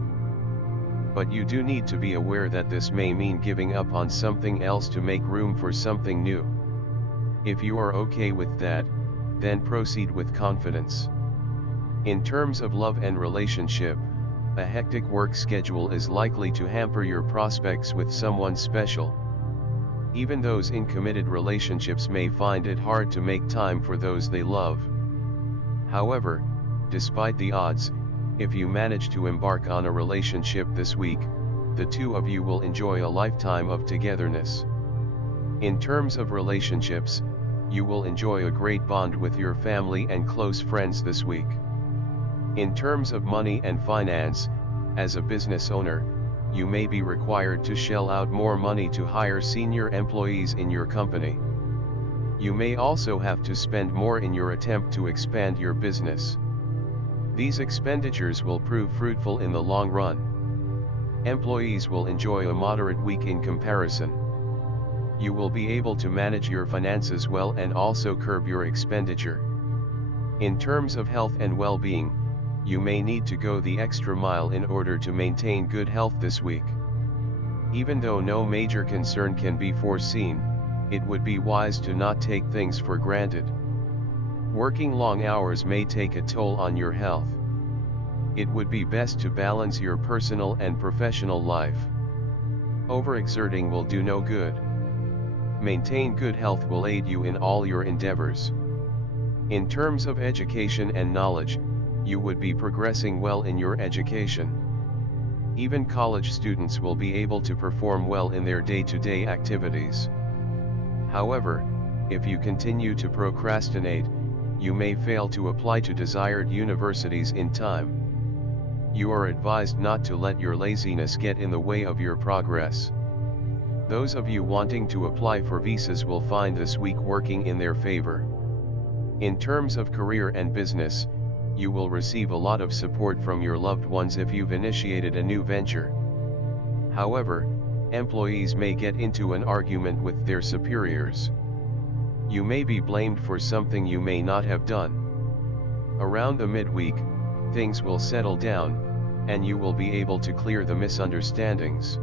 But you do need to be aware that this may mean giving up on something else to make room for something new. If you are okay with that, then proceed with confidence. In terms of love and relationship, a hectic work schedule is likely to hamper your prospects with someone special. Even those in committed relationships may find it hard to make time for those they love. However, despite the odds, if you manage to embark on a relationship this week, the two of you will enjoy a lifetime of togetherness. In terms of relationships, you will enjoy a great bond with your family and close friends this week. In terms of money and finance, as a business owner, you may be required to shell out more money to hire senior employees in your company. You may also have to spend more in your attempt to expand your business. These expenditures will prove fruitful in the long run. Employees will enjoy a moderate week in comparison. You will be able to manage your finances well and also curb your expenditure. In terms of health and well-being, you may need to go the extra mile in order to maintain good health this week. Even though no major concern can be foreseen, it would be wise to not take things for granted. Working long hours may take a toll on your health. It would be best to balance your personal and professional life. Overexerting will do no good. Maintain good health will aid you in all your endeavors. In terms of education and knowledge, you would be progressing well in your education. Even college students will be able to perform well in their day-to-day activities. However, if you continue to procrastinate, you may fail to apply to desired universities in time. You are advised not to let your laziness get in the way of your progress. Those of you wanting to apply for visas will find this week working in their favor. In terms of career and business, you will receive a lot of support from your loved ones if you've initiated a new venture. However, employees may get into an argument with their superiors. You may be blamed for something you may not have done. Around the midweek, things will settle down, and you will be able to clear the misunderstandings.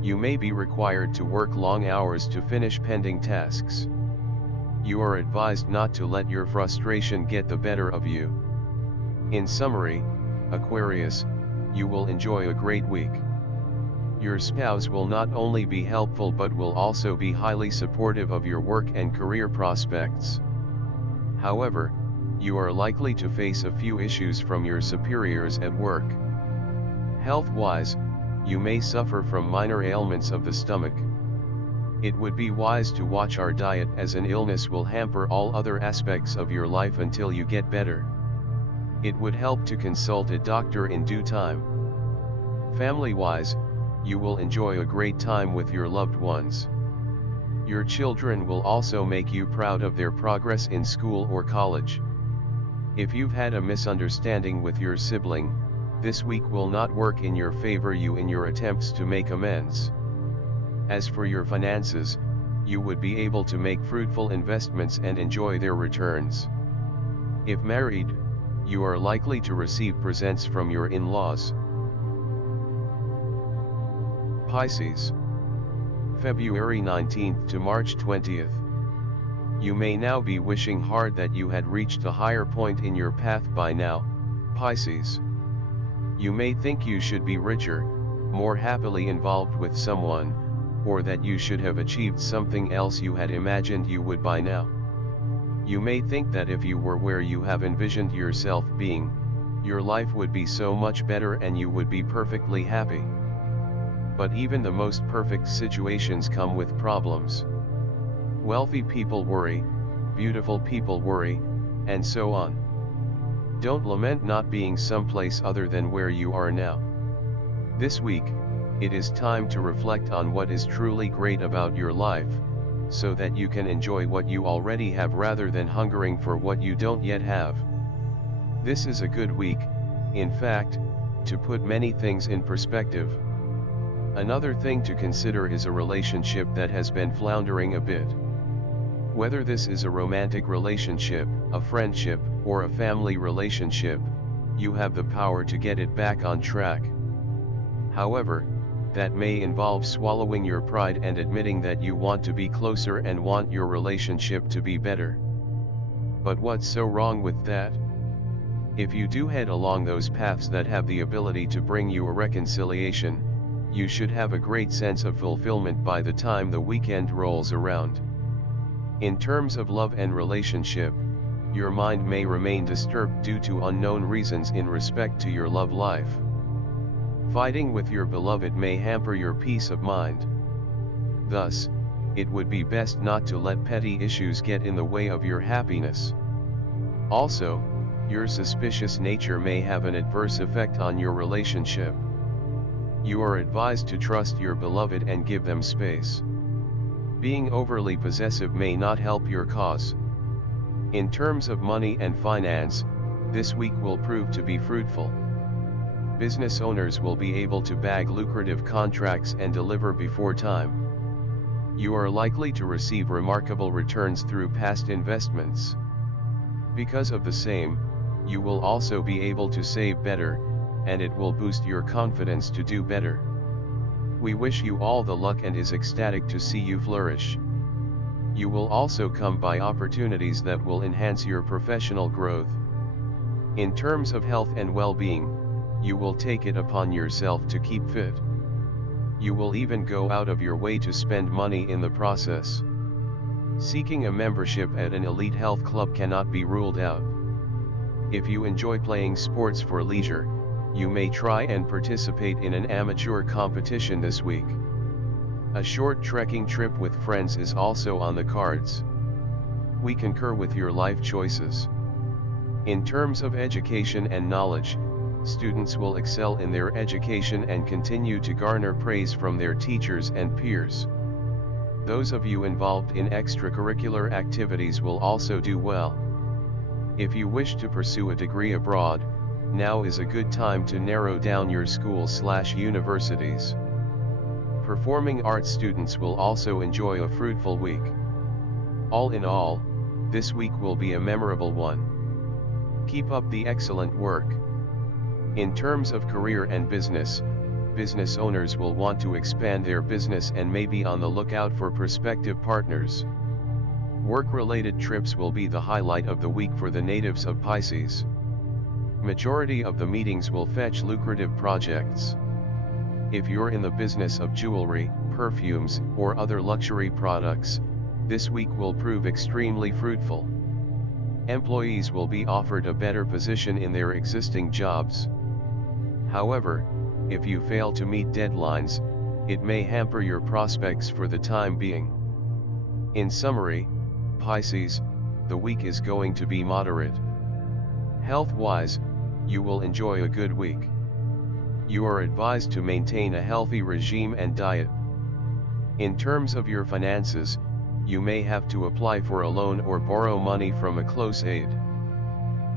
You may be required to work long hours to finish pending tasks. You are advised not to let your frustration get the better of you. In summary, Aquarius, you will enjoy a great week. Your spouse will not only be helpful but will also be highly supportive of your work and career prospects. However, you are likely to face a few issues from your superiors at work. Health-wise, you may suffer from minor ailments of the stomach. It would be wise to watch our diet, as an illness will hamper all other aspects of your life until you get better. It would help to consult a doctor in due time. Family-wise, you will enjoy a great time with your loved ones. Your children will also make you proud of their progress in school or college. If you've had a misunderstanding with your sibling, this week will not work in your favor in your attempts to make amends. As for your finances, you would be able to make fruitful investments and enjoy their returns. If married, you are likely to receive presents from your in-laws. Pisces, February 19th to March 20th. You may now be wishing hard that you had reached a higher point in your path by now, Pisces. You may think you should be richer, more happily involved with someone, or that you should have achieved something else you had imagined you would by now. You may think that if you were where you have envisioned yourself being, your life would be so much better and you would be perfectly happy. But even the most perfect situations come with problems. Wealthy people worry, beautiful people worry, and so on. Don't lament not being someplace other than where you are now. This week, it is time to reflect on what is truly great about your life, so that you can enjoy what you already have rather than hungering for what you don't yet have. This is a good week, in fact, to put many things in perspective. Another thing to consider is a relationship that has been floundering a bit. Whether this is a romantic relationship, a friendship, or a family relationship, you have the power to get it back on track. However, that may involve swallowing your pride and admitting that you want to be closer and want your relationship to be better. But what's so wrong with that? If you do head along those paths that have the ability to bring you a reconciliation, you should have a great sense of fulfillment by the time the weekend rolls around. In terms of love and relationship, your mind may remain disturbed due to unknown reasons in respect to your love life. Fighting with your beloved may hamper your peace of mind. Thus, it would be best not to let petty issues get in the way of your happiness. Also, your suspicious nature may have an adverse effect on your relationship. You are advised to trust your beloved and give them space. Being overly possessive may not help your cause. In terms of money and finance, this week will prove to be fruitful. Business owners will be able to bag lucrative contracts and deliver before time. You are likely to receive remarkable returns through past investments. Because of the same, you will also be able to save better, and it will boost your confidence to do better. We wish you all the luck and is ecstatic to see you flourish. You will also come by opportunities that will enhance your professional growth. In terms of health and well-being, you will take it upon yourself to keep fit. You will even go out of your way to spend money in the process. Seeking a membership at an elite health club cannot be ruled out. If you enjoy playing sports for leisure, you may try and participate in an amateur competition this week. A short trekking trip with friends is also on the cards. We concur with your life choices. In terms of education and knowledge, students will excel in their education and continue to garner praise from their teachers and peers. Those of you involved in extracurricular activities will also do well. If you wish to pursue a degree abroad, now is a good time to narrow down your schools/universities. Performing arts students will also enjoy a fruitful week. All in all, this week will be a memorable one. Keep up the excellent work. In terms of career and business, business owners will want to expand their business and may be on the lookout for prospective partners. Work-related trips will be the highlight of the week for the natives of Pisces. Majority of the meetings will fetch lucrative projects. If you're in the business of jewelry, perfumes, or other luxury products, this week will prove extremely fruitful. Employees will be offered a better position in their existing jobs. However, if you fail to meet deadlines, it may hamper your prospects for the time being. In summary, Pisces, the week is going to be moderate. Health-wise, you will enjoy a good week. You are advised to maintain a healthy regime and diet. In terms of your finances, you may have to apply for a loan or borrow money from a close aid.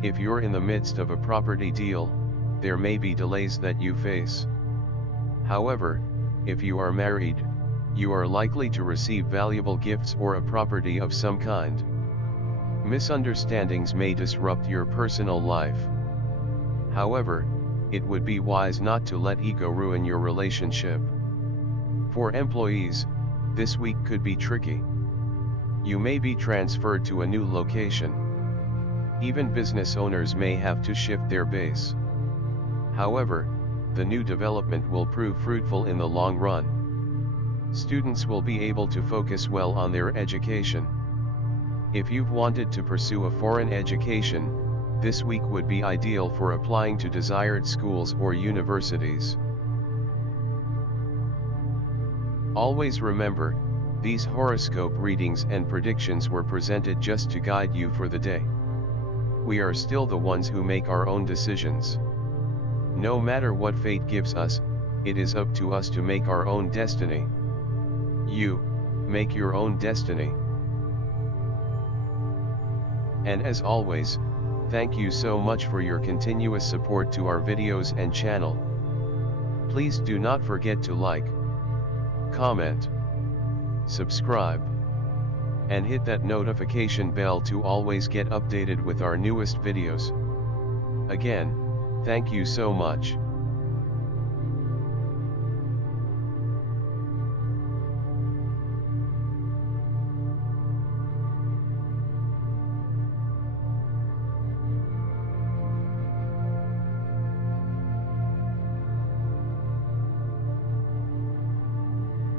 If you're in the midst of a property deal, there may be delays that you face. However, if you are married, you are likely to receive valuable gifts or a property of some kind. Misunderstandings may disrupt your personal life. However, it would be wise not to let ego ruin your relationship. For employees, this week could be tricky. You may be transferred to a new location. Even business owners may have to shift their base. However, the new development will prove fruitful in the long run. Students will be able to focus well on their education. If you've wanted to pursue a foreign education, this week would be ideal for applying to desired schools or universities. Always remember, these horoscope readings and predictions were presented just to guide you for the day. We are still the ones who make our own decisions. No matter what fate gives us, it is up to us to make our own destiny. You make your own destiny. And as always, thank you so much for your continuous support to our videos and channel. Please do not forget to like, comment, subscribe, and hit that notification bell to always get updated with our newest videos. Again, thank you so much.